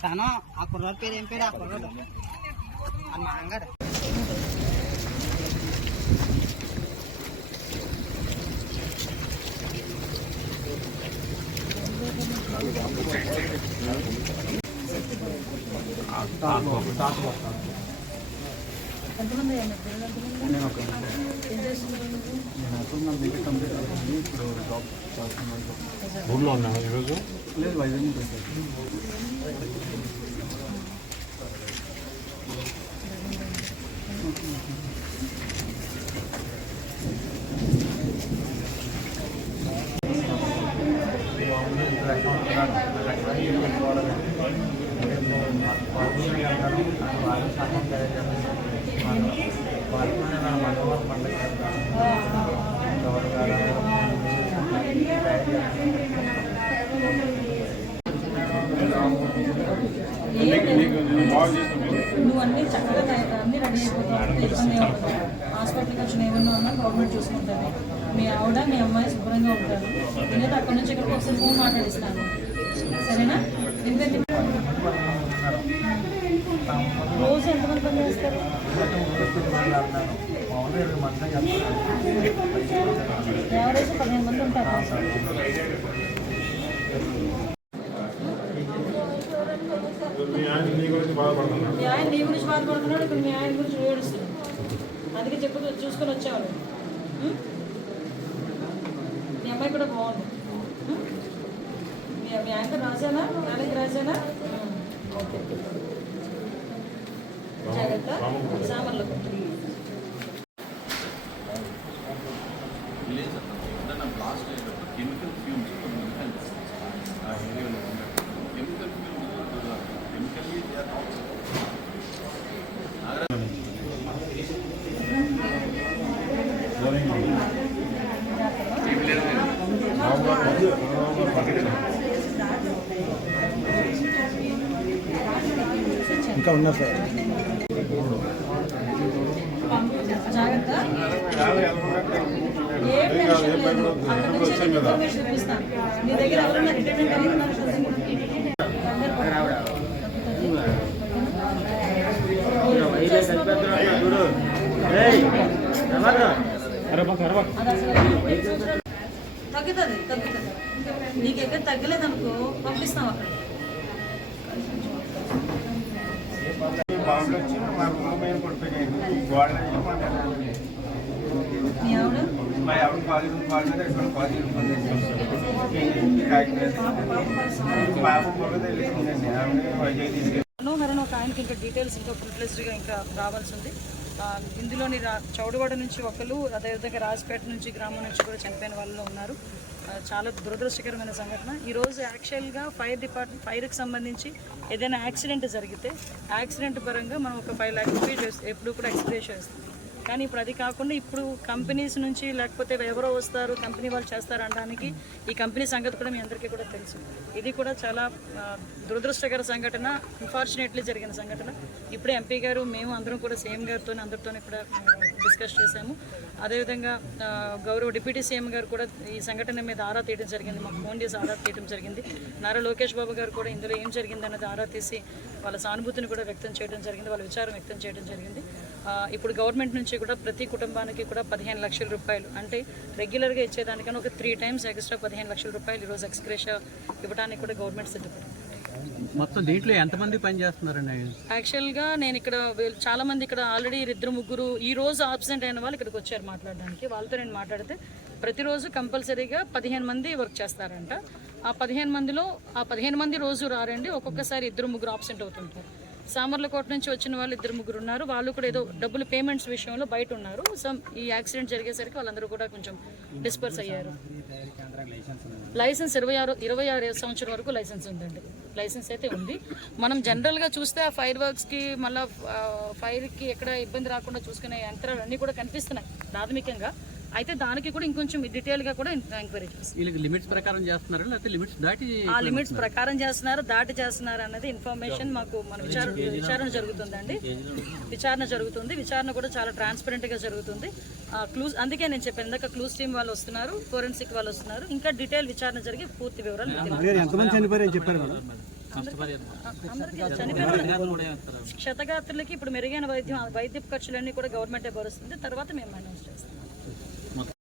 తను ఆ కుర్రోడ్ పేరు ఏం పేరు? ఆ కుర్రోడ్. అన్న అంగడు ఎంతమంది అయ్యారు పిల్లలు అయింది ఇప్పుడు జాబ్ చేస్తున్నాను ఊర్లో ఉన్నా ఈరోజు లేదు వైజాగ్ నుంచి వచ్చాను నువ్వు అన్ని చక్కగా అన్ని రెడీ అయిపోతావు ఇబ్బంది హాస్పిటల్కి వచ్చిన ఏమన్నా ఉన్నా గవర్నమెంట్ చూసుకుంటుంది మీ ఆవిడ మీ అమ్మాయి శుభ్రంగా ఉంటారు. నేను అక్కడి నుంచి ఇక్కడికి ఒకసారి ఫోన్ మాట్లాడిస్తాను. సరేనా? ఎందుకంటే రోజు ఎంతమంది పని చేస్తారు? ఎవరైతే పదిహేను మంది ఉంటారు? మీ ఆయన నీ గురించి బాధపడుతున్నాడు ఇప్పుడు మీ ఆయన గురించి ఏడుస్తున్నాడు. అందుకే చెప్పు చూసుకొని వచ్చావు? మీ అమ్మాయి కూడా బాగుంది? మీ మీ ఆయన రాశానా నాన్నకి రాశానా ఓకే. జాగ్రత్త. విలేజ్ బ్లాస్ట్ కెమికల్ ఫ్యూమ్స్ ఆ ఏరియాలో కెమికల్ ఫ్యూమ్స్ కెమికల్లీ ఇంకా ఉన్నారు సార్. తగ్గుతుంది తగ్గుతుంది. నీకు ఎక్కడ తగ్గలేదనుకో పంపిస్తాం అక్కడ. బాగుండొచ్చి మా రూమ్ పైన పడిపోయాయి గోడ మా ఆవిడ కాలేజ్ కాలేజ్ ఇక్కడ కాలేజ్ పాప ఆవిడ వైజాగ్ తీసుకెళ్ళి మనోహరన్ ఒక ఆయనకి ఇంకా డీటెయిల్స్ ఇంకా ఫుల్ఫ్లెస్డ్గా ఇంకా రావాల్సి ఉంది. ఇందులోని రా చౌడవాడ నుంచి ఒకరు అదేవిధంగా రాజపేట నుంచి గ్రామం నుంచి కూడా చనిపోయిన వాళ్ళు ఉన్నారు. చాలా దురదృష్టకరమైన సంఘటన. ఈరోజు యాక్చువల్గా ఫైర్ డిపార్ట్మెంట్ ఫైర్కి సంబంధించి ఏదైనా యాక్సిడెంట్ జరిగితే యాక్సిడెంట్ పరంగా మనం ఒక ఫైవ్ ల్యాక్ రూపీస్ ఎప్పుడు కూడా ఎక్స్ప్రెస్ చేస్తాం కానీ ఇప్పుడు అది కాకుండా ఇప్పుడు కంపెనీస్ నుంచి లేకపోతే ఎవరో వస్తారు కంపెనీ వాళ్ళు చేస్తారు అనడానికి ఈ కంపెనీ సంగతి కూడా మీ అందరికీ కూడా తెలుసు. ఇది కూడా చాలా దురదృష్టకర సంఘటన అన్ఫార్చునేట్లీ జరిగిన సంఘటన. ఇప్పుడే ఎంపీ గారు మేము అందరం కూడా సీఎం గారితో అందరితో కూడా డిస్కస్ చేశాము. అదేవిధంగా గౌరవ డిప్యూటీ సీఎం గారు కూడా ఈ సంఘటన మీద ఆరా తీయడం జరిగింది. మాకు ఫోన్ చేసి ఆరా తీయడం జరిగింది. నారా లోకేష్ బాబు గారు కూడా ఇందులో ఏం జరిగింది అన్నది ఆరా తీసి వాళ్ళ సానుభూతిని కూడా వ్యక్తం చేయడం జరిగింది వాళ్ళ విచారం వ్యక్తం చేయడం జరిగింది. ఇప్పుడు గవర్నమెంట్ నుంచి కూడా ప్రతి కుటుంబానికి కూడా పదిహేను లక్షల రూపాయలు. అంటే రెగ్యులర్గా ఇచ్చేదానికన్నా ఒక త్రీ టైమ్స్ ఎక్స్ట్రా పదిహేను లక్షల రూపాయలు ఈరోజు ఎక్స్గ్రేషా ఇవ్వడానికి కూడా గవర్నమెంట్ సిద్ధపడింది మొత్తం దీంట్లో ఎంతమంది పని చేస్తున్నారండి? యాక్చువల్గా నేను ఇక్కడ చాలా మంది ఇక్కడ ఆల్రెడీ ఇద్దరు ముగ్గురు ఈ రోజు ఆబ్సెంట్ అయిన వాళ్ళు ఇక్కడికి వచ్చారు మాట్లాడడానికి. వాళ్ళతో నేను మాట్లాడితే ప్రతిరోజు కంపల్సరీగా పదిహేను మంది వర్క్ చేస్తారంట. ఆ పదిహేను మందిలో ఆ పదిహేను మంది రోజు రారండి ఒక్కొక్కసారి ఇద్దరు ముగ్గురు ఆబ్సెంట్ అవుతుంటారు. సామర్లకోట నుంచి వచ్చిన వాళ్ళు ఇద్దరు ముగ్గురు ఉన్నారు. వాళ్ళు కూడా ఏదో డబ్బులు పేమెంట్స్ విషయంలో బయట ఉన్నారు. సో ఈ యాక్సిడెంట్ జరిగేసరికి వాళ్ళందరూ కూడా కొంచెం డిస్పర్స్ అయ్యారు. లైసెన్స్ ఇరవై ఆరు ఇరవై ఆరు సంవత్సరం వరకు లైసెన్స్ ఉందండి. లైసెన్స్ అయితే ఉంది. మనం జనరల్గా చూస్తే ఆ ఫైర్ వర్క్స్కి మళ్ళీ ఫైర్కి ఎక్కడ ఇబ్బంది రాకుండా చూసుకునే యంత్రాలు అన్నీ కూడా కనిపిస్తున్నాయి. ప్రాథమికంగా అయితే దానికి కూడా ఇంకొంచెం డీటెయిల్గా కూడా ఎంక్వైరీ చేస్తాం. వీళ్ళకి లిమిట్స్ ప్రకారం చేస్తున్నారా? లేకపోతే లిమిట్స్ దాటి ఆ లిమిట్స్ ప్రకారం చేస్తున్నారు దాటి చేస్తున్నారు అన్నది ఇన్ఫర్మేషన్ మాకు మన విచారణ విచారణ జరుగుతుందండి. విచారణ జరుగుతుంది. విచారణ కూడా చాలా ట్రాన్స్పరెంట్గా జరుగుతుంది. క్లూస్ అందుకే నేను చెప్పాను ఇందాక క్లూస్ టీమ్ వాళ్ళు వస్తున్నారు ఫోరెన్సిక్ వాళ్ళు వస్తున్నారు. ఇంకా డీటెయిల్ విచారణ జరిగి పూర్తి వివరాలు చెప్పారు క్షతగాత్రులకి ఇప్పుడు మెరుగైన వైద్యం వైద్య ఖర్చులన్నీ కూడా గవర్నమెంటే భరుస్తుంది. తర్వాత మేము మేనేజ్ చేస్తాం. смотрите.